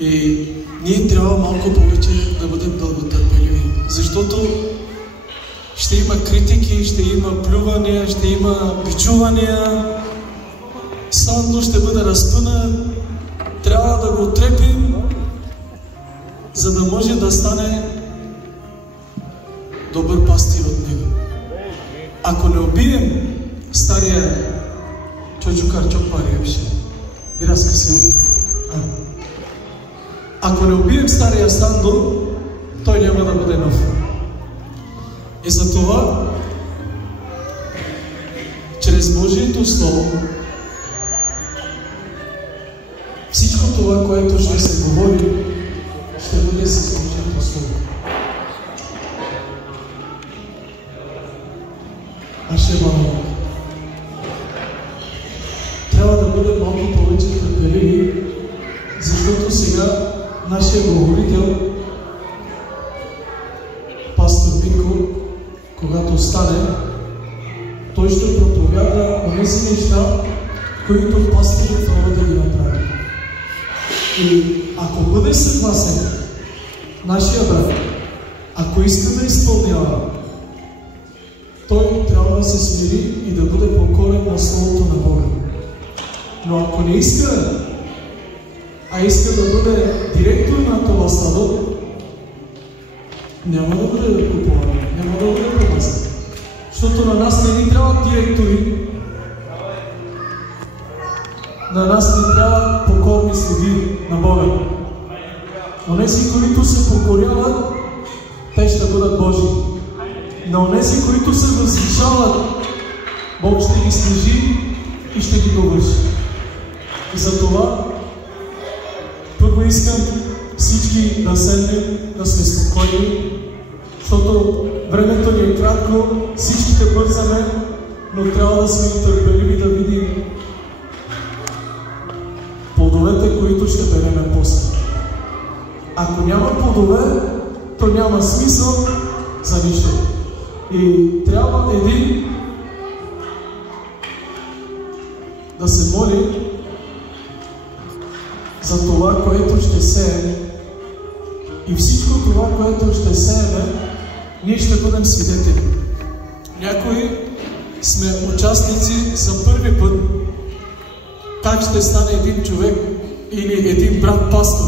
И ние трябва малко повече да бъдем дълготърпеливи, защото ще има критики, ще има плювания, ще има бичувания, Сандо ще бъде разпънат, трябва да го отрепим, за да може да стане добър пастир от него. Ако не убием стария чочукар чопария беше, и разкъсим. Ако не убием стария Сандо, той няма да бъде нов. И затова, чрез Божието Слово, всичко това, което ще се говори, ще бъде с Божието Слово. Трябва да бъдем малко повече търпеливи, защото сега нашия говорител, пастор Пинко, когато стане, той ще проповяда онези неща, които пастирът трябва да ги направи. И ако бъде съгласен нашия брат, ако иска да изпълнява, той трябва да се смири и да бъде покорен на Словото на Бога. Но ако не иска, а иска да бъде директор на това стадо, няма да бъде купуван, няма да бъде помазан. Защото на нас не ни трябват директори, на нас не трябват покорни слуги на Бога. Онези, които се покоряват, те ще бъдат Божии. На онези, които се възвишават, Бог ще ги снижи и ще ги довърши. И за това първо искам всички да седнем, да сме спокойни, защото времето ни е кратко, всичките бързаме, но трябва да сме търпеливи да видим плодовете, които ще береме после. Ако няма плодове, то няма смисъл за нищо. И трябва един да се моли за това, което ще сеем. И всичко това, което ще сееме, ние ще бъдем свидетели. Някои сме участници за първи път как ще стане един човек или един брат пастор.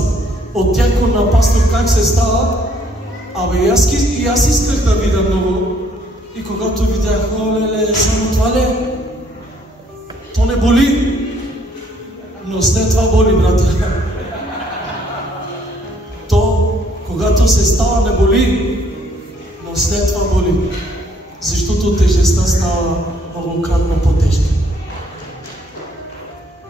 От дякон на пастор как се става, и аз исках да видя много. И когато видях, леле, само това ли? То не боли, но след това боли, братя. То, когато се става, не боли, но след това боли. Защото тежестта става многократно по-тежка.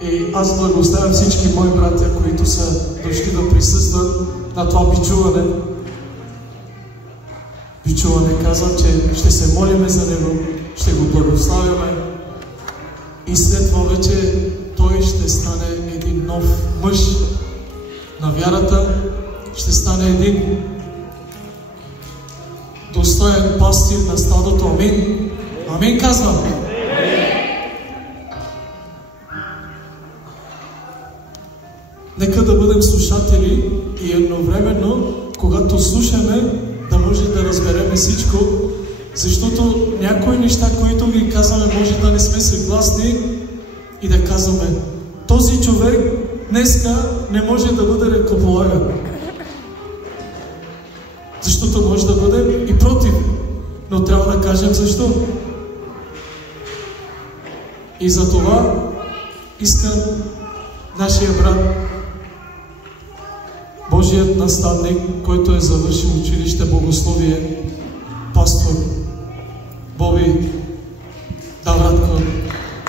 И аз благословям всички мои братя, които са дошли да присъстват на това бичуване. Бичуване казвам, че ще се молиме за него, ще го благославяме и след това вече той ще стане един нов мъж на вярата, ще стане един достоен пастир на стадото. Амин. Амин казвам. Нека да бъдем слушатели и едновременно, когато слушаме, да може да разберем всичко, защото някои неща, които ги казваме, може да не сме съгласни и да казваме, този човек днеска не може да бъде ръкополаган. Защото може да бъдем и против, но трябва да кажем защо. И за това искам нашия брат, Божият наставник, който е завършил училище Богословие, пастор Боби, да, братко,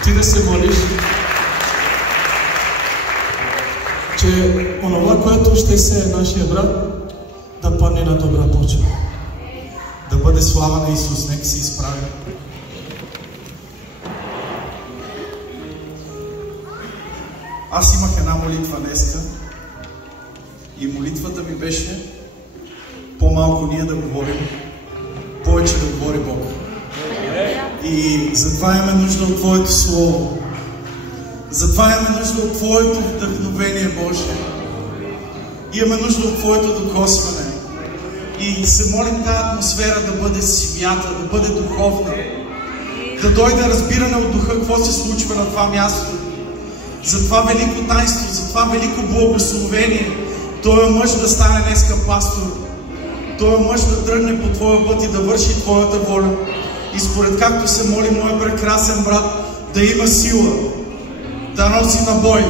ти да се молиш, че онова, което ще се е нашия брат, да падне на добра почва. Да бъде слава на Исус, нека се изправи. Аз имах една молитва днеска и молитвата ми беше по-малко ние да говорим, повече да говори Бог. И затова имаме нужда от Твоето Слово. Затова имаме нужда от Твоето вдъхновение, Боже. Имаме нужда от Твоето докосване. И се молим тази атмосфера да бъде свята, да бъде духовна. Да дойде разбиране от Духа какво се случва на това място. За това велико таинство, за това велико благословение. Той мъж да стане днеска пастор. Той мъж да тръгне по Твоя път и да върши Твоята воля. И според както се моли моят прекрасен брат, да има сила, да носи на бой,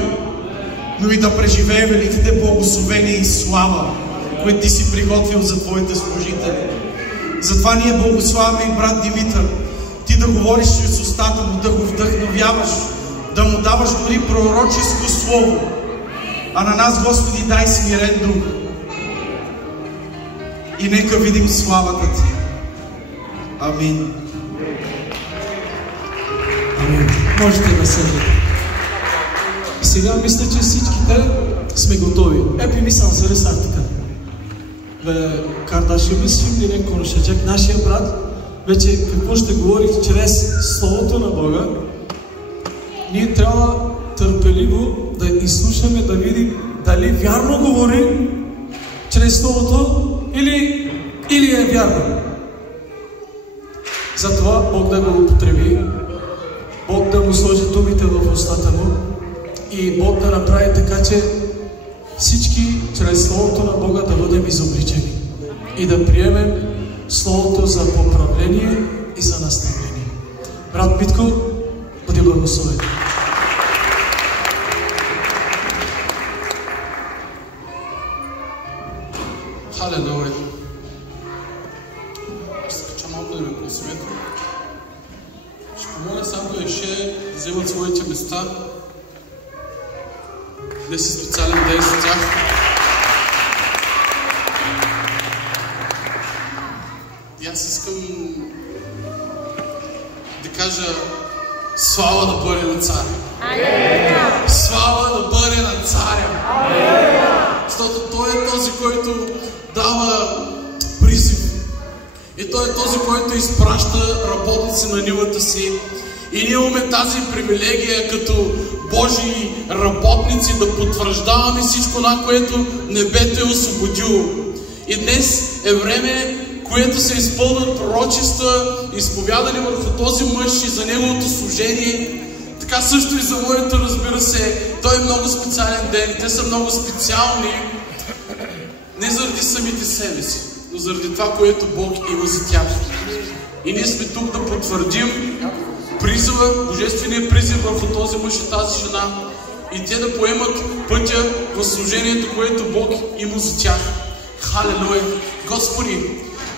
но и да преживее великите благословения и слава, които Ти си приготвил за Твоите служители. Затова ние благославяме и брат Димитър. Ти да говориш чрез устата му, да го вдъхновяваш, да му даваш дори пророческо слово. А на нас, Господи, дай смирен дух. И нека видим славата Ти. Амин. Амин. Можете да седнете. Сега мисля, че всичките сме готови. Епи мислам за ресартика. Кардашевис Шимдинен Конушачак, нашия брат, вече какво ще говори чрез Словото на Бога. Ние трябва търпеливо да изслушаме, да видим дали вярно говори чрез Словото или е вярно. Затова Бог да го употреби, Бог да му сложи думите в устата му и Бог да направи така, че всички чрез Словото на Бога да бъдем изобличени и да приемем Словото за поправление и за наставление. Брат Митко, бъде благословен. Халелуя! Ще скача малко да ме просветва. Ще помоля само да ще вземат своите места. Днес е специален ден за тях. И аз искам да кажа слава да бъде на царя. Слава да бъде на царя. Защото той е този, който дава призив. И той е този, който изпраща работници на нивата си. И ние имаме тази привилегия като Божии работници да потвърждаваме всичко, на което небето е освободило. И днес е време, което се изпълнят пророчества, изповядани върху този мъж и за неговото служение. Така също и за моето, разбира се. Той е много специален ден. Те са много специални. Не заради самите себе си, но заради това, което Бог има за тях. И ние сме тук да потвърдим призива, божествения призив върху този мъж и тази жена. И те да поемат пътя в служението, което Бог има за тях. Халелуя! Господи,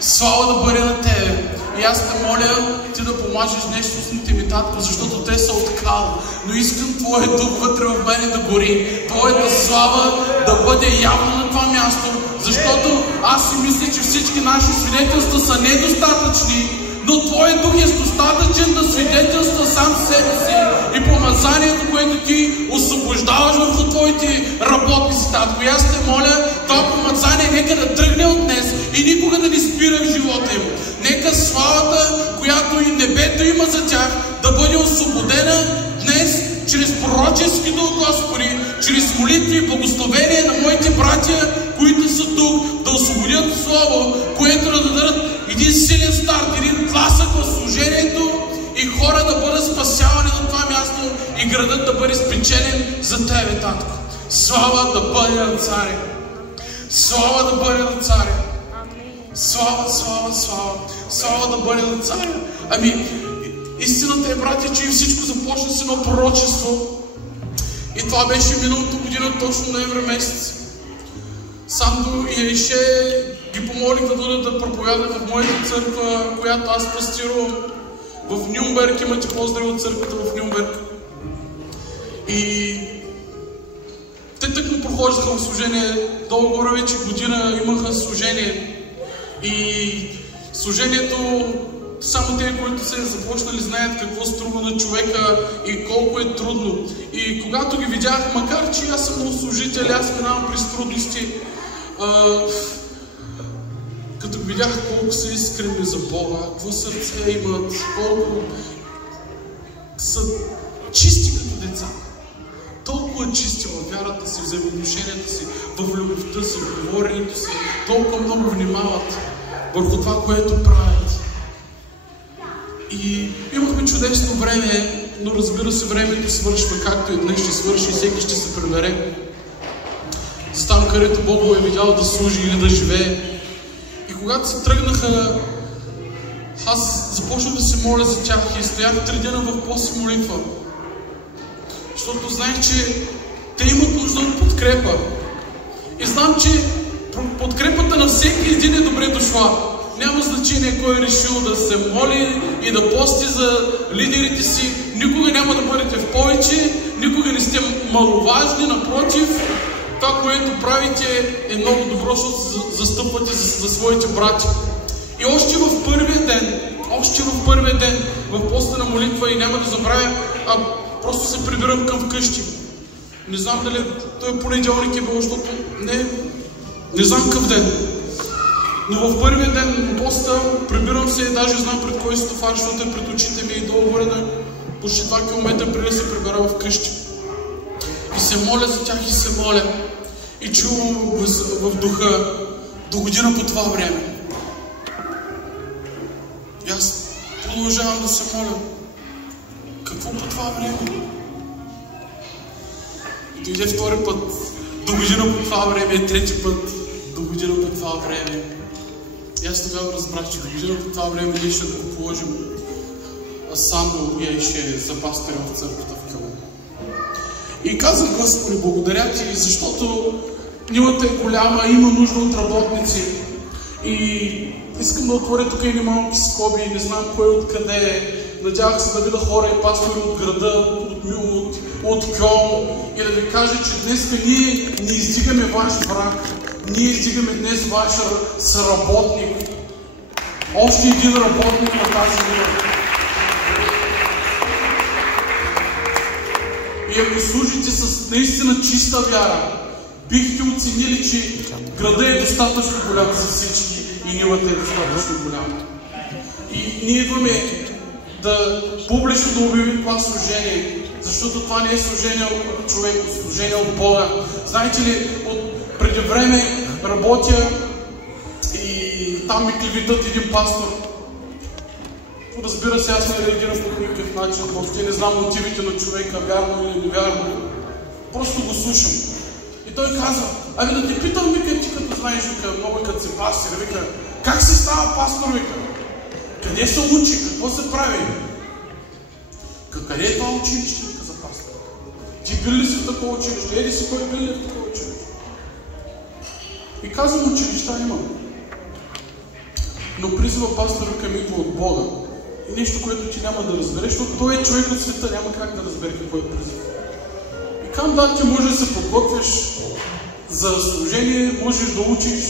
слава да бъде на Тебе! И аз те моля Ти да помажеш нещо с устните ми, Татко, защото те са от кал. Но искам Твоя дух вътре в мене да гори. Твоята слава да бъде явна на това място. Защото аз си мисля, че всички наши свидетелства са недостатъчни. Но Твоя дух е достатъчен да свидетелства сам себе си и помазанието, което Ти освобождаваш върху Твоите работници, Татко. И аз те моля, това помазание нека да тръгне от днес и никога да не спира в живота им. Нека славата, която и небето има за тях, да бъде освободена днес чрез пророчески дух, Господи, чрез молитви и благословение на моите братя, които са тук, да освободят Слово, което да дадат един силен старт, един тласък в служението и хора да бъдат спасявани на това място и градът да бъде спечелен за Тебе, Татко. Слава да бъде на Царя! Слава да бъде на Царя! Слава, слава, слава! Слава да бъде на Царя! Ами, истината е, братя, че и всичко започна с едно пророчество. И това беше миналата година, точно ноември месец. Сандо и Елише ги помолих да дойдат да проповядат в моята църква, която аз пастирувам. В Нюрнберг, имате поздрави от църквата в Нюрнберг. И те тъкмо прохождаха в служение. Долу горе вече година имаха служение. И служението, само те, които се започнали, знаят какво струва на човека и колко е трудно. И когато ги видях, макар че аз съм много служител, аз минавам през трудности, като видях колко са искрени за Бога, какво сърце имат, колко са чисти като деца, толкова чисти във вярата си, взаимоотношенията си, в любовта си, в говоренето си, толкова много внимават върху това, което правят. И имахме чудесно време, но разбира се, времето свършва, както и днес ще свърши, и всеки ще се прибере за там, където Бог го е видял да служи или да живее. И когато се тръгнаха, аз започнах да се моля за тях и стоях 3 дена в пост и молитва. Защото знаех, че те имат нужда от подкрепа. И знам, че подкрепата на всеки един е добре дошла. Няма значение кой е решил да се моли и да пости за лидерите си. Никога няма да бъдете в повече, никога не сте маловажни, напротив. Това, което правите, е много добро, защото застъпвате за своите брати. И още в първия ден, в поста на молитва, и няма да забравя, просто се прибирам към вкъщи. Не знам дали той понеделник е било, защото не знам какъв ден. Но в първия ден на поста прибирам се и даже знам пред кой стофар, защото е пред очите ми и долу горе на почти 2 км преди да се прибера вкъщи. И се моля за тях и се моля. И чувам в духа до година по това време. И аз продължавам да се моля. Какво по това време? И дойде втори път. До година по това време, и трети път. До година по това време. И аз тогава разбрах, че до година по това време ние ще да го положим Сандо и Айше за пастиря в църквата в Кълън. И казах: Господи, благодаря Ти, защото нивата е голяма, има нужда от работници. И искам да отворя тук едни малки скоби, не знам кой откъде е. Надявах се да видя хора и пастори от града, от Кьолн, и да ви кажа, че днес ние не издигаме ваш враг, ние издигаме днес ваш съработник. Още един работник на тази вина. И ако служите с наистина чиста вяра, бихте оценили, че града е достатъчно голям за всички и нивата е достатъчно голяма. И ние идваме да публично да обявим това служение, защото това не е служение от човек, служение от Бога. Знаете ли, преди време работя и там ми клеветат един пастор. Разбира се, аз не реагирам по никакъв начин, въобще не знам мотивите на човека, вярно или невярно. Просто го слушам. И той казва: ами да те питам, вика, ти като знаеш, вика, много като си пастир, вика, как се става пастор, вика? Къде се учи? Какво се прави? Къде е това училище, вика, за пастор? Ти бил ли си в такова училище? Еди си кой бил ли в такова училище? И казвам: училища имам. Но призива пастор, вика, ми идва от Бога. И нещо, което ти няма да разбереш, защото той е човек от света, няма как да разбере какво е призив. И към да, ти можеш да се подготвиш за служение, можеш да учиш,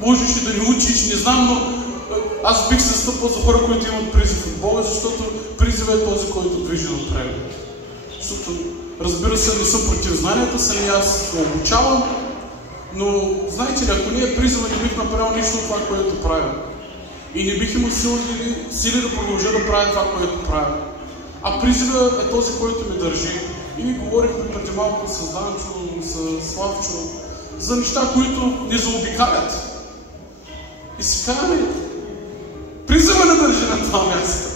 можеш и да не учиш, не знам, но аз бих се стъпал за хора, които имат призив от Бога, защото призивът е този, който движи напред. Защото, разбира се, не съм против знанията, сами аз го обучавам, но знаете ли, ако не е призива, не бих направил нищо от това, което правя. И не бих имал сили да продължа да правя това, което правя. А призива е този, който ме държи. И ни говорихме преди малко с Данчо, с Славчо, за неща, които ни заобикалят. И си казваме: призива не държи на това място.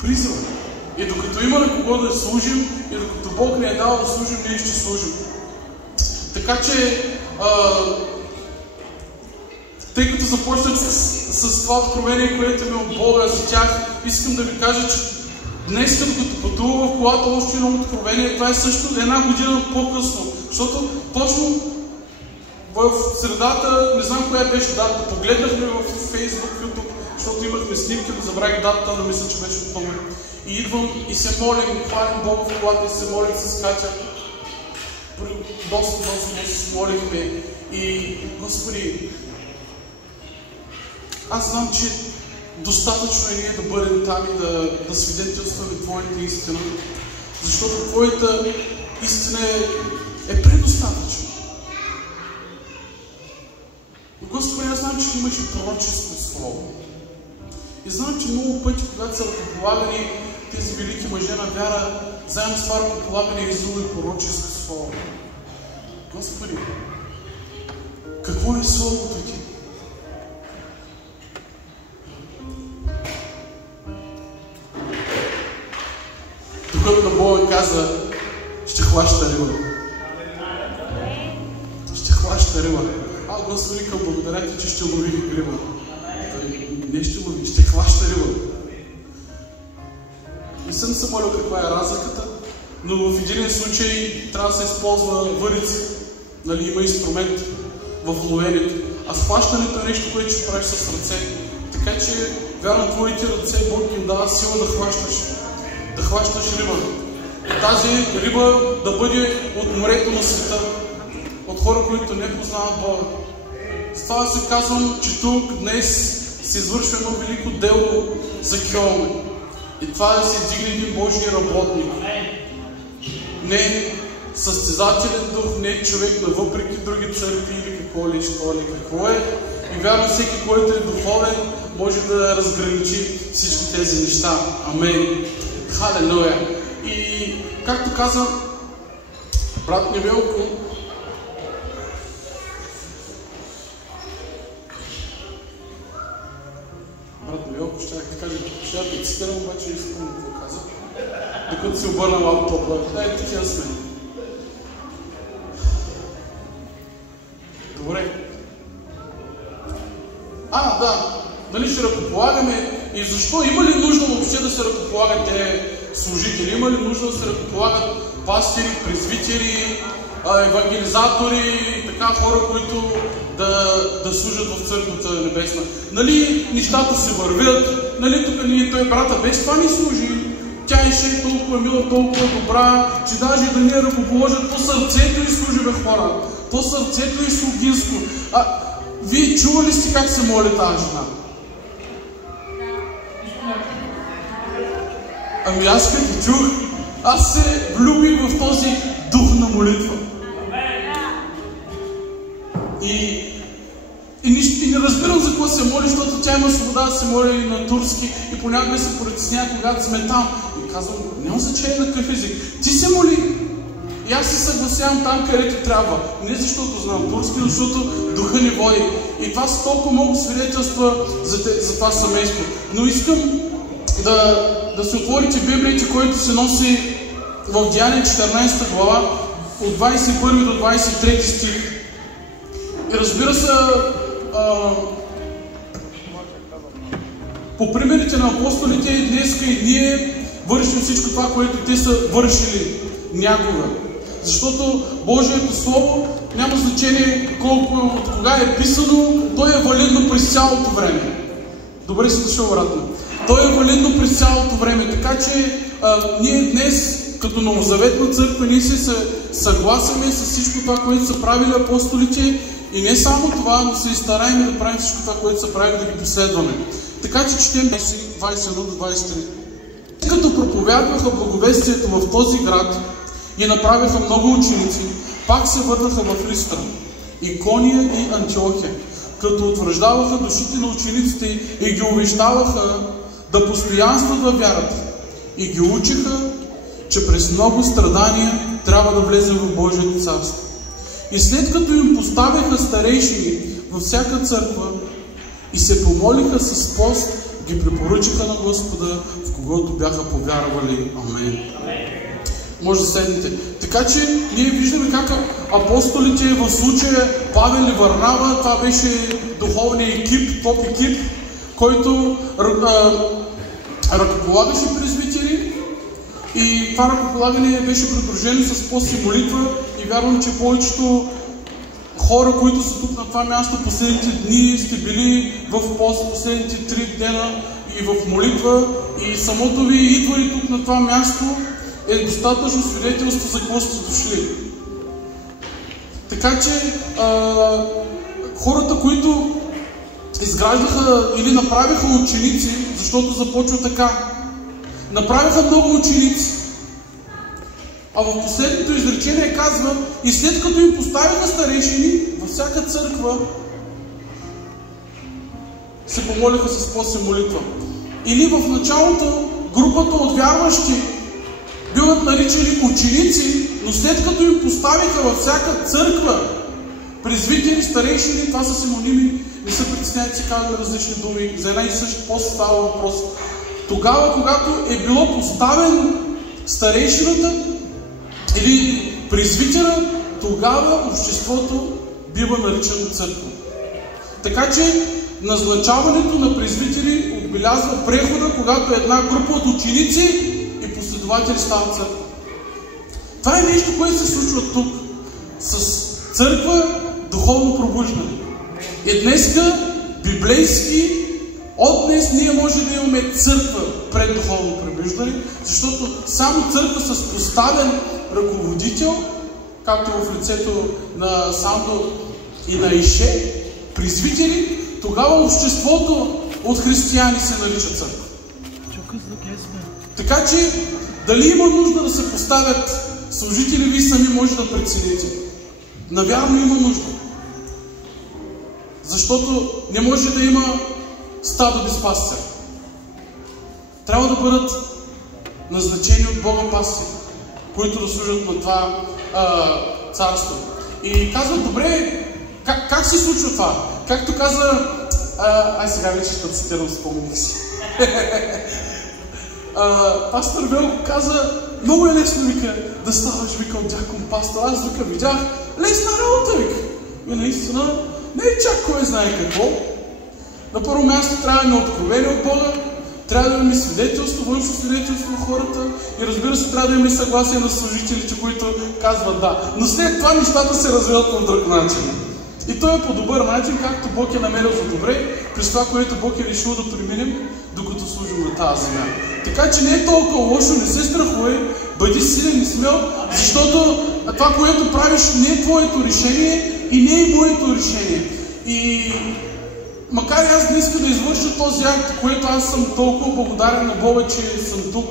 Призива. И докато има на кого да служим, и докато Бог ни е дал да служим, ние ще служим. Така че, тъй като започнах с това откровение, което ми е от Бога за тях, искам да ви кажа, че днес, като пътува в колата още едно откровение, това е също една година по-късно. Защото точно в средата, не знам коя беше дата, погледнахме в Facebook, YouTube, защото имахме снимки, но забравих датата, но мисля, че беше октомври. И идвам и се молим, хвалим Бога в колата и се молим с Катя. Доста се молихме. И, Господи, аз знам, че достатъчно е ние да бъдем там и да свидетелстваме Твоята истина, защото Твоята истина е предостатъчна. Господи, аз знам, че имаш и пророческо слово. И знам, че много пъти, когато са ръкополагани тези велики мъже на вяра, заедно с това ръкополагане е излило и пророческо слово. Слово. Господи, какво е Словото Ти? Докато на Бога каза, ще хваща риба. Ще хваща риба. Господи, към благодаря Ти, че ще лови риба. Не ще лови, ще хваща риба. Не съм се молил каква е разликата, но в един случай трябва да се използва върица. Нали, има инструмент в ловенето. А схващането е нещо, което ще правиш с ръце. Така че, вярвам, твоите ръце Бог им дава сила да хващаш риба. И тази риба да бъде от морето на света, от хора, които не познават Бога. Затова се казвам, че тук днес се извършва едно велико дело за Кьолн. И това е да се издигне един Божий работник. Не състезателен дух, не човек на въпреки други църкви или какво ли, що ли, какво е. И вярвам, всеки, който е духовен, може да разграничи всички тези неща. Амин. Халелуя. И както каза брат Невелко, ще да цитирам, обаче не спомням какво каза, докато си обърна лаптопа. Да, такива сме. Добре. Да. Нали ще ръкополагаме и защо? Има ли нужда въобще да се ръкополагат те служители? Има ли нужда да се ръкополагат пастири, презвитери, евангелизатори, така хора, които да служат в църквата небесна? Нали нещата се вървят, нали тук той брата без това ни служи. Тя е толкова мила, толкова добра, че даже да ни ръкоположат по сърцето и служи бе хора. По сърцето и слугинско. Вие чували сте как се моли тази жена? Аз като чух, аз се влюбих в този дух на молитва. И не разбирам за какво се моли, защото тя има свобода да се моли на турски и понякога се притеснява, когато сме там. И казвам, няма значение на какъв език. Ти се моли. И аз се съгласявам там, където трябва. Не защото знам турски, защото духа ни води. И това са толкова много свидетелства за това семейство. Но искам да се отворите Библиите, който се носи в Деяния 14 глава, от 21 до 23 стих. И разбира се, по примерите на апостолите, днеска и ние вършим всичко това, което те са вършили някога. Защото Божието Слово няма значение колко от кога е писано, то е валидно през цялото време. Добре си дошъл, обратно. То е валидно през цялото време. Така че ние днес, като новозаветна църква, ние се съгласяме с всичко това, което са правили апостолите. И не само това, но се и стараем да правим всичко това, което са правили, да ги последваме. Така че четем 21 до 23. Като проповядваха благовестието в този град и направиха много ученици, пак се върнаха в Листра, Икония и Антиохия, като утвърждаваха душите на учениците и ги увещаваха да постоянстват във вярата и ги учиха, че през много страдания трябва да влезем в Божието царство. И след като им поставяха старейшини във всяка църква и се помолиха с пост, ги препоръчаха на Господа, в когото бяха повярвали. Амин. Може да седнете. Така че ние виждаме как апостолите, в случая Павел и Варнава, това беше духовният екип, топ екип, който ръкополагаше презвитери. И това ръкополагане беше придружено с пост и молитва. И вярвам, че повечето хора, които са тук на това място последните дни, сте били в пост последните 3 дена и в молитва. И самото ви идване тук на това място е достатъчно свидетелство за какво сте дошли. Така че хората, които изграждаха или направиха ученици, защото започва така, направиха много ученици. А в последното изречение казва, и след като им поставиха старейшини, във всяка църква се помолиха с пост и молитва. Или в началото групата от вярващи биват наричани ученици, но Но след като им поставиха във всяка църква презвитери, старейшини, това са синоними, не се притеснявайте, си казваме различни думи, за една и съща пост става въпрос. Тогава, когато е било поставен старейшината или презвитера, тогава обществото бива наричано църква. Така че назначаването на презвитери отбелязва прехода, когато една група от ученици и последователи стават църква. Това е нещо, което се случва тук с църква, духовно пробуждане. И днеска, библейски, от днес ние може да имаме църква пред духовно пробуждане, защото само църква с поставен ръководител, както в лицето на Сандо и на Ише, презвитери, тогава обществото от християни се нарича църква. Така че, дали има нужда да се поставят служители, вие сами може да прецените. Навярно има нужда. Защото не може да има стадо без пастир. Трябва да бъдат назначени от Бога пастири, които да служат на това царство. И казват, добре, как се случва това? Както каза, сега вече ще цитирам, спомних си. Пастор Велко каза, много е лесно, вика, да ставаш, вика, от дякон пастор. Аз, вика, видях, лесна работа, вика. И наистина, не е чак кой знае какво. На първо място трябва да ми откровение от Бога, трябва да имаме свидетелство, външно свидетелство на хората и разбира се, трябва да имаме съгласие на служителите, които казват да. Но след това нещата се развиват по друг начин. И той е по добър начин, както Бог е намерил за добре, през това, което Бог е решил да преминем, докато служим на тази земя. Така че не е толкова лошо, не се страхуй, бъди силен и смел, защото това, което правиш, не е твоето решение и не е моето решение. И макар и аз днес да извърша този акт, което аз съм толкова благодарен на Бога, че съм тук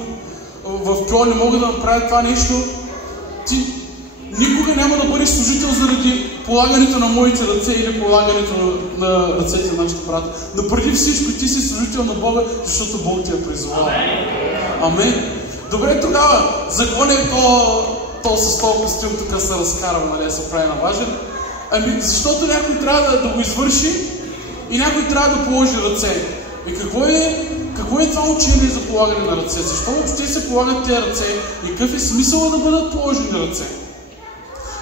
в Пьо, не мога да направя това нещо, ти никога няма да бъдеш служител заради полагането на моите ръце или полагането на ръцете на нашите брата. Но преди всичко ти си служител на Бога, защото Бог ти е призовал. Амин. Добре, тогава, закон е то с този костюм тук се разкарва, нали, се прави на важен. Ами, защото някой трябва да го извърши и някой трябва да положи ръце. И какво е това учение за полагане на ръце? Защо въобще се полагат тези ръце и какъв е смисъл да бъдат положени ръце?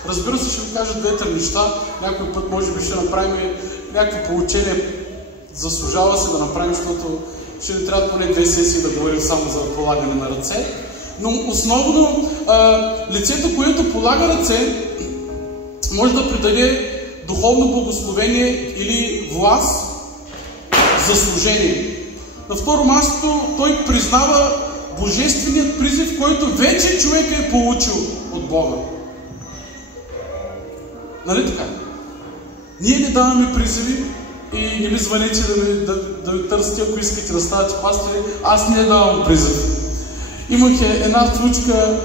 Разбира се, ще ви кажа двете неща. Някой път може би ще направим някакво поучение. Заслужава се да направим, защото ще ни трябва поне 2 сесии да говорим само за полагане на ръце. Но основно лицето, което полага ръце, може да придаде духовно благословение или власт за служение. На второ място той признава божественият призив, който вече човек е получил от Бога. Нали така? Ние не даваме призиви и не ми звънете да ви търсите, ако искате да ставате пастори. Аз не давам призив. Имах една случка,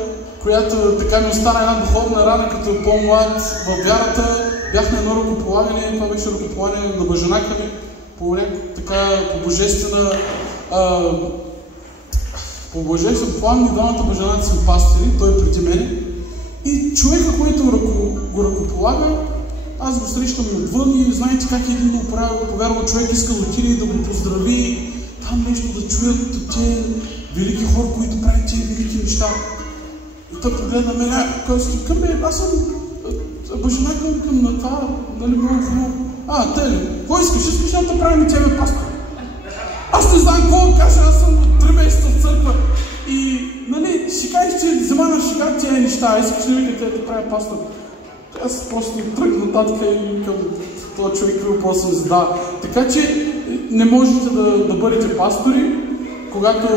която така ми остана една духовна рана, като по-млад в вярата. Бях на едно ръкополагане, това беше ръкополагане на бажанака ми, по божествена по божествен план, и двамата бажанаци са пастири, той преди мене. И човека, който го ръкополага, аз го срещам и отвън и знаете как един много повярвал човек иска да отиде и да го поздрави, там нещо да чуят от тези велики хора, които правят тези велики неща. И той погледна мен, който си към мен, аз съм бажанака към на това, нали много хубаво. Те ли? Кой искаш? Искаш да правим и тебе пастор? Аз не знам какво да кажа, аз съм от 3 месеца в църква. И, нали, ще кажеш, че взема на шега тия неща, искаш ли видите да правя пастор? Аз просто тръгна нататък и към този човек, който съм задава. Така че не можете да бъдете пастори, когато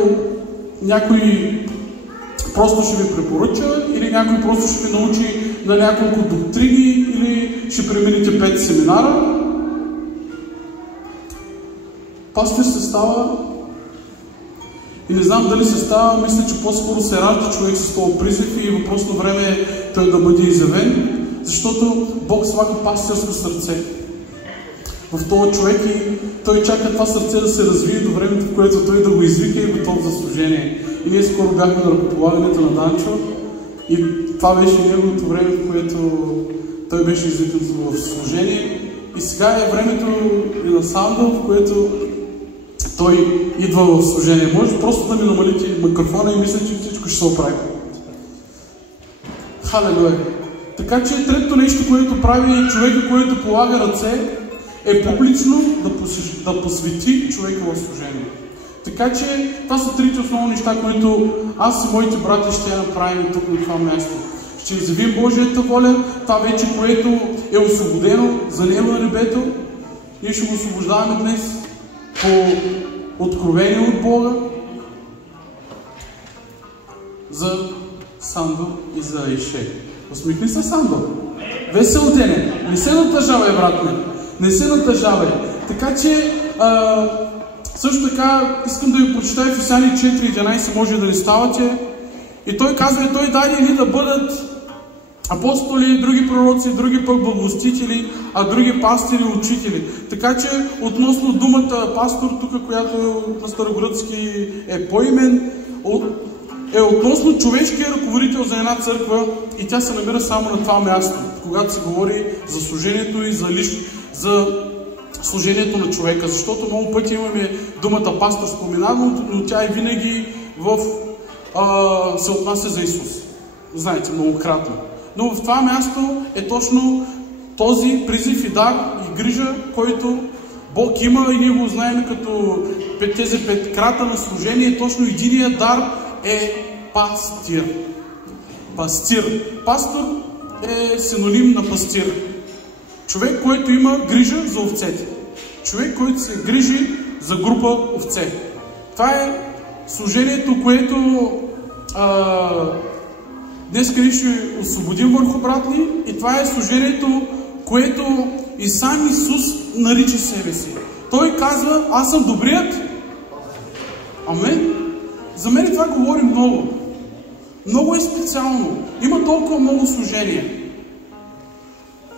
някой просто ще ви препоръча или някой просто ще ви научи на няколко доктрини или ще преминете 5 семинара. Пастир се става и не знам дали се става, мисля, че по-скоро се ражда човек с този призив и въпрос на време е той да бъде изявен, защото Бог слага пастирско сърце в този човек и той чака това сърце да се развие до времето, в което той да го извика и готов за служение. И ние скоро бяхме на ръкополагането на Данчо и това беше неговото време, в което той беше извикан в служение. И сега е времето и на Сандъл, в което той идва в служение. Може просто да ми намалите микрофона и мисля, че всичко ще се оправи. Халелуя! Така че третото нещо, което прави човека, който полага ръце, е публично да посвети човека в служение. Така че това са трите основни неща, които аз и моите брати ще направим тук на това място. Ще изявим Божията воля, това вече, което е освободено за него на небето. Ние ще го освобождаваме днес по откровение от Бога за Сандо и за Ишей. Усмихни се, Сандо. Весел ден е. Не се натъжавай, брат ми. Не се натъжавай. Така че, също така, искам да ви прочитая Ефесяни 4:11, може да не ставате. И той казва, и той даде ни да бъдат апостоли, други пророци, други пък благовестители, а други пастири и учители. Така че, относно думата пастор, тук, която на старогръцки е поимен, е относно човешкия ръководител за една църква и тя се намира само на това място, когато се говори за служението и за служението на човека. Защото много пъти имаме думата пастор споменава, но тя е винаги се отнася за Исус. Знаете, многократно. Но в това място е точно този призив и дар и грижа, който Бог има и ние го знаем като тези 5 крата на служение. Точно единият дар е пастир. Пастир. Пастор е синоним на пастир. Човек, който има грижа за овцете. Човек, който се грижи за група овце. Това е служението, което днес ще освободим върху брат ни, и това е служението, което и сам Исус нарича себе си. Той казва, аз съм добрият. Амен. За мен това говори много. Много е специално. Има толкова много служения.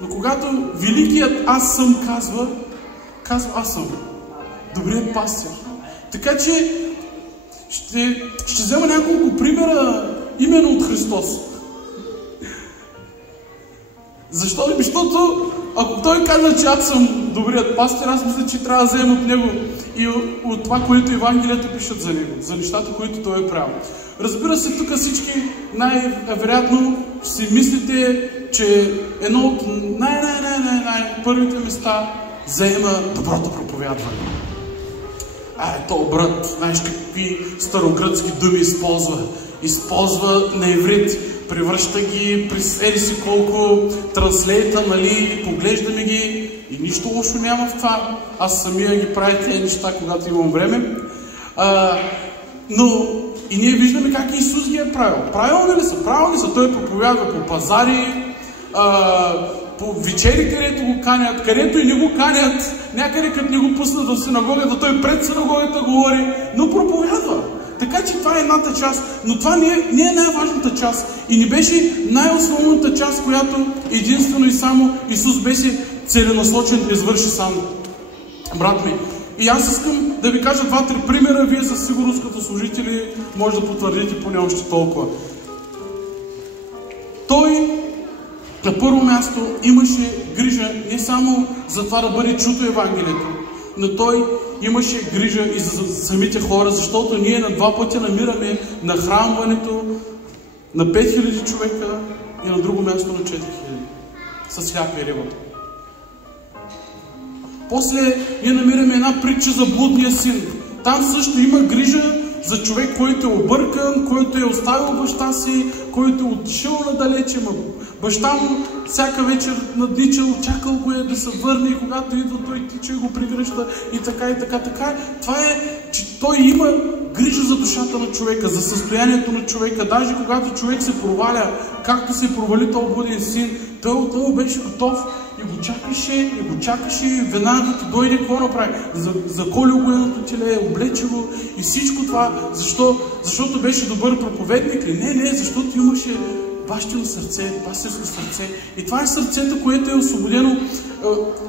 Но когато великият аз съм казва аз съм добрият пастир. Така че ще взема няколко примера именно от Христос. Защо? Защото ако той казва, че аз съм добрият пастир, аз мисля, че трябва да вземем от него и от това, което Евангелията пишат за него, за нещата, които той е правил. Разбира се, тук всички най-вероятно си мислите, че едно от най-първите места заема доброто проповядване. То брат, знаеш какви старогръцки думи използва. Използва на иврит, превръща ги, присвери си колко транслейта, нали, поглеждаме ги и нищо лошо няма в това. Аз самия ги правя тези неща, когато имам време. Но и ние виждаме как Исус ги е правил. Правилни ли са? Правилни са. Той проповядва по пазари, по вечери, където го канят, където и не го канят, някъде като не го пуснат в синагогата, той пред синагогата говори, но проповядва. Така че това е едната част, но това не е най-важната част и не беше най-основната част, която единствено и само Исус беше целенасочен да извърши сам. Брат ми, и аз искам да ви кажа 2-3 примера, вие със сигурност като служители може да потвърдите поне още толкова. Той на първо място имаше грижа не само за това да бъде чуто Евангелието, но той имаше грижа и за самите хора, защото ние на 2 пъти намираме нахранването на 5000 човека и на друго място на 4000 с хляб и риба. После ние намираме една притча за блудния син. Там също има грижа за човек, който е объркан, който е оставил баща си, който е отишъл надалече, баща му всяка вечер надничал, чакал го е да се върне и когато идва той тича и го пригръща и така и така, така. Това е, че той има грижа за душата на човека, за състоянието на човека. Даже когато човек се проваля, както се провали този блуден син, той отново беше готов и го чакаше и веднага да ти дойде, какво направи? Заколи го едното теле, облече го и всичко това. Защо? Защото беше добър проповедник ли? Не, защото имаше бащино сърце, пастирско сърце. И това е сърцето, което е освободено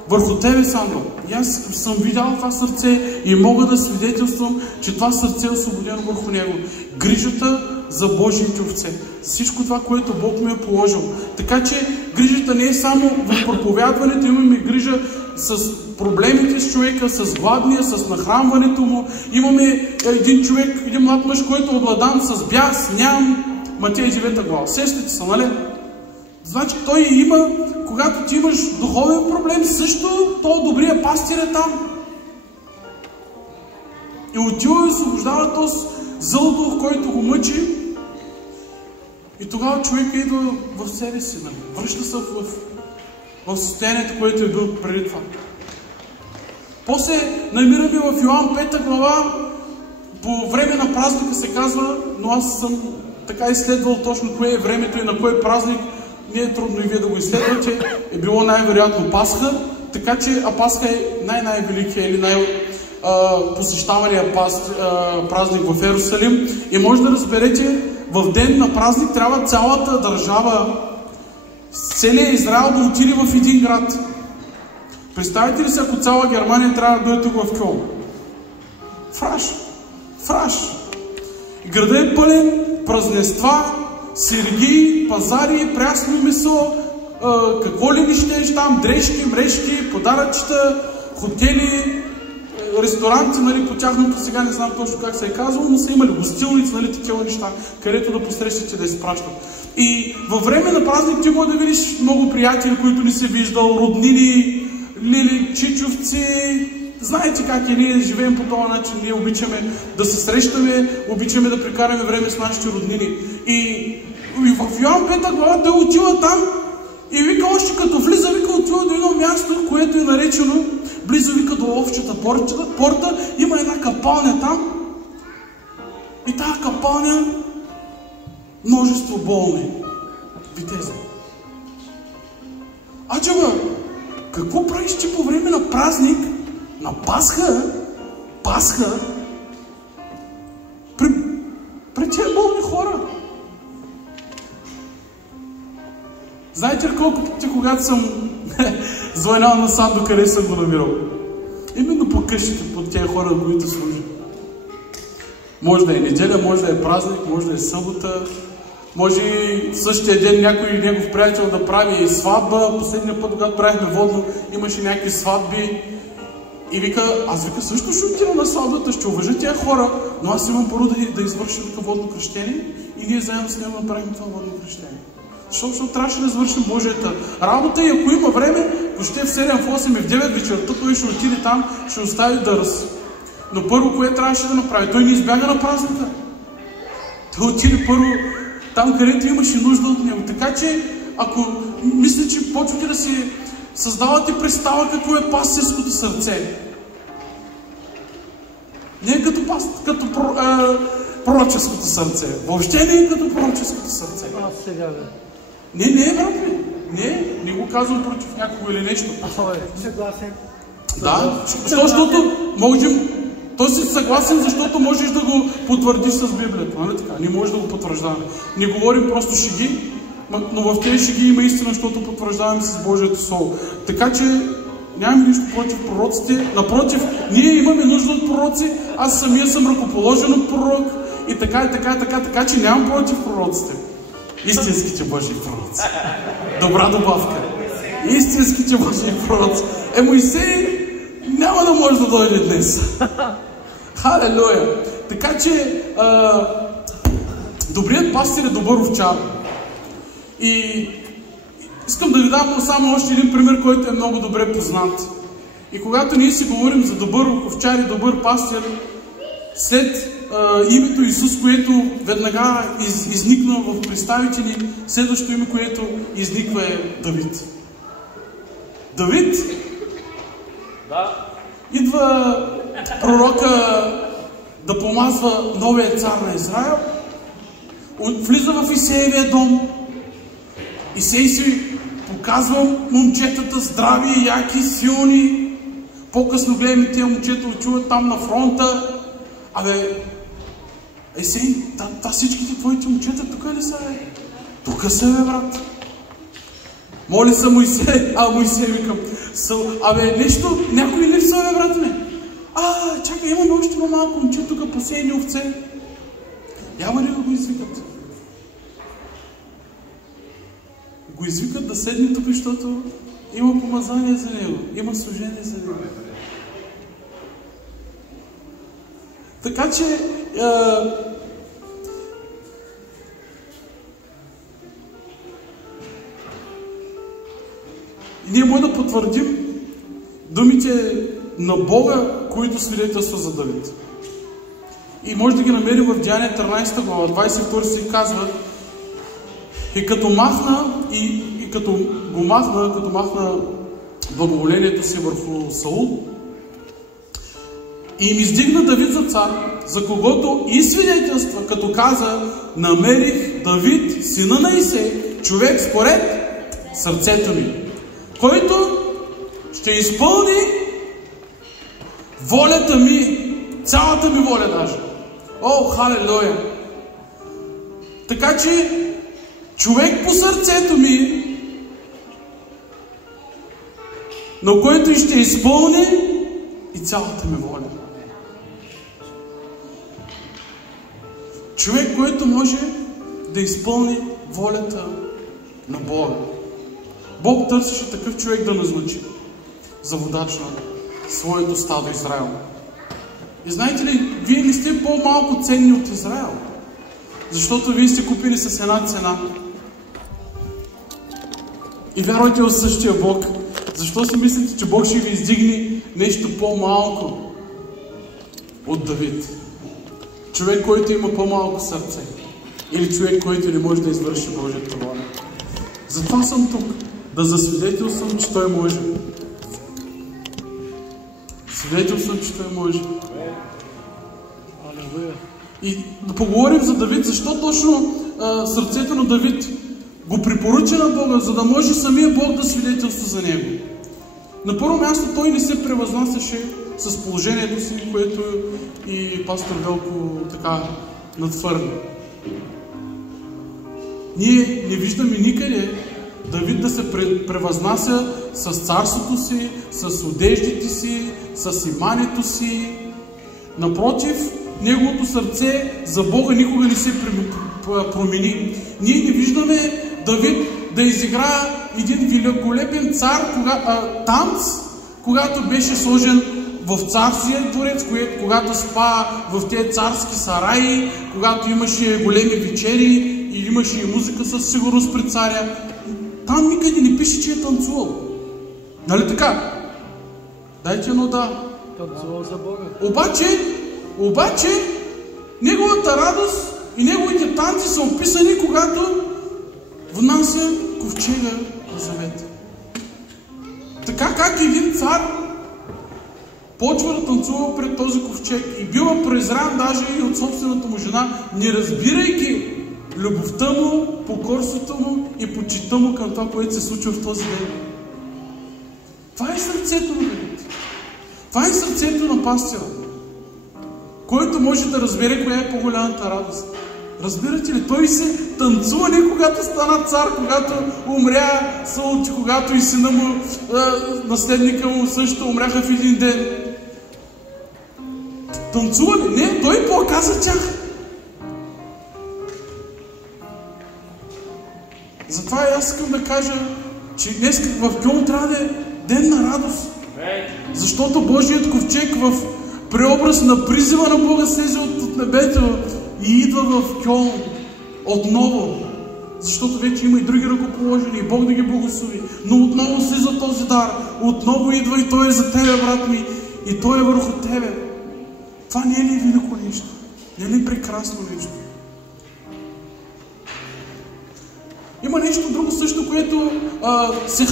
върху тебе, Сандо. И аз съм видял това сърце и мога да свидетелствам, че това сърце е освободено върху него. Грижата за Божиите овце, за всичко това, което Бог ми е положил. Така че грижата не е само в проповядването, имаме грижа с проблемите с човека, с гладния, с нахранването му. Имаме един човек, един млад мъж, който е обладан с бяс, ням, Матей 9 глава. Сещате се, нали? Значи той има, когато ти имаш духовен проблем, също то добрия пастир е там. И отива и освобождава този зъл дух, който го мъчи. И тогава човек идва в себе си, нали? Връща се в състоянието, което е бил преди това. После намираме в Йоан 5 глава, по време на празника се казва, но аз съм така изследвал точно кое е времето и на кой празник, не е трудно и вие да го изследвате, е било най-вероятно Пасха, така че Пасха е най-великия или посещавания празник в Йерусалим. И може да разберете, в ден на празник трябва цялата държава, целият Израел да отиде в един град. Представете ли се, ако цяла Германия трябва да дойде тук в Кьолн? Фраш. Града е пълен, празненства, сергии, пазари, прясно месо, какво ли не щеш там, дрежки, мрежки, подаръчета, хотели, ресторанти, нали, по тяхното сега не знам точно как се е казвало, но са имали гостилници, нали, такива неща, където да посрещате, да изпращат. И във време на празник ти може да видиш много приятели, които не си виждал, роднини, лили, чичовци. Знаете как и ние живеем по този начин, ние обичаме да се срещаме, обичаме да прекараме време с нашите роднини. И в Йоан 5 глава той отива там и вика, още като влиза, вика, отива до едно място, което е наречено, близо вика до овчата порта, има една капалня там. И тази капалня множество болни, витези. Аджаба, какво правиш ти по време на празник, на Пасха, при тия болни хора? Знаете ли колко пъти, когато съм звънял на Сандо, къде съм го намирал? Именно по къщите, под тези хора, които служат. Може да е неделя, може да е празник, може да е събота, може и в същия ден някой негов приятел да прави сватба. Последния път, когато правихме водно, имаше някакви сватби. И вика, аз вика също ще отива на сватбата, ще уважа тия хора, но аз имам първо да извършим такова водно кръщение и ние заедно с него направим това водно кръщение. Защото трябваше да извършим Божията работа и ако има време, ако ще в 7, в 8 и в 9 вечерта, той ще отиде там, ще остави дърс. Но първо, кое трябваше да направи? Той не избяга на празника. Той отиде първо там, където имаше нужда от него. Така че, ако мисля, че почвате да си създавате представа какво е пастирското сърце. Не е като пророческото сърце. Въобще не е като пророческото сърце. Не, брат ми. Не го казвам против някого или нещо. Съгласен. Да, защото можем... Той си съгласен, защото можеш да го потвърдиш с Библията. Нали така? Не може да го потвърждаваме. Не говорим просто шеги, но в тези шеги има истина, защото потвърждаваме с Божието Слово. Така че нямаме нищо против пророците. Напротив, ние имаме нужда от пророци. Аз самия съм ръкоположен от пророк. И така, че нямам против пророците. Истинските Божии пророци. Добра добавка. Истинските Божии пророци. Моисей няма да може да дойде днес. Халелуя! Така че добрият пастир е добър овчар. И искам да ви дам само още един пример, който е много добре познат. И когато ние си говорим за добър овчар и добър пастир, след името Исус, което веднага изникна в представите ни, следващото име, което изниква е Давид. Давид? Да. Идва пророка да помазва новия цар на Израел, влиза в Исеевия дом. Исей си показва момчетата здрави, яки, силни. По-късно гледаме тия момчета отиват там на фронта. Исей, това всичките твоите момчета тук ли са, бе? Тук са, бе, брат. Моли се Моисей, Моисей викам. Нещо, някой липса, бе, брат ми. Чакай, имаме още малко момче тук, посеяни овце. Няма ли да го извикат? Го извикат да седне тук, защото има помазание за него, има служение за него. Така че ние може да потвърдим думите на Бога, които свидетелства за Давид. И може да ги намерим в Деяния 13 глава, 22 стих казва: и като махна, като махна благоволението си върху Саул, и им издигна Давид за цар, за когото и свидетелства, като каза: намерих Давид, сина на Исей, човек според сърцето ми, който ще изпълни волята ми, цялата ми воля даже. О, халелуя! Така че човек по сърцето ми, но който ще изпълни и цялата ми воля. Човек, който може да изпълни волята на Бога. Бог търсеше такъв човек да назначи за водач на своето стадо Израел. И знаете ли, вие не сте по-малко ценни от Израел, защото вие сте купени с една цена. И вярвайте в същия Бог. Защо си мислите, че Бог ще ви издигне нещо по-малко от Давид? Човек, който има по-малко сърце. Или човек, който не може да извърши Божията воля. Затова съм тук. Да засвидетелствам, че той може. Свидетелствам, че той може. И да поговорим за Давид, защо точно сърцето на Давид го препоръча на Бога, за да може самия Бог да свидетелства за него. На първо място той не се превъзнасяше с положението си, което и пастор Велко така надвърна. Ние не виждаме никъде Давид да се превъзнася с царството си, с одеждите си, с имането си. Напротив, неговото сърце за Бога никога не се промени. Ние не виждаме Давид да изигра един великолепен танц, когато беше сложен в царския дворец, когато спа в тези царски сараи, когато имаше големи вечери и имаше и музика със сигурност пред царя. Там никъде не пише, че е танцувал. Нали така? Дайте едно да. Танцувал за Бога. Обаче, неговата радост и неговите танци са описани, когато внася ковчега на завета. Така как един цар почва да танцува пред този ковчег и бива презрян даже и от собствената му жена, не разбирайки любовта му, покорството му и почитта му към това, което се случва в този ден. Това е сърцето на Давид. Това е сърцето на пастира, който може да разбере коя е по-голямата радост. Разбирате ли? Той се танцува не когато стана цар, когато умря Саул, когато и сина му, наследника му също умряха в един ден. Танцува ли? Не, той показа тях. Затова и аз искам да кажа, че днес в Кьолн трябва да е ден на радост. Защото Божият ковчег в преобраз на призива на Бога слезе от небето и идва в Кьолн отново. Защото вече има и други ръкоположени, и Бог да ги благослови. Но отново слиза този дар. Отново идва и той е за тебе, брат ми. И той е върху тебе. Това не е ли велико нещо? Не е ли прекрасно нещо? Има нещо друго също, което се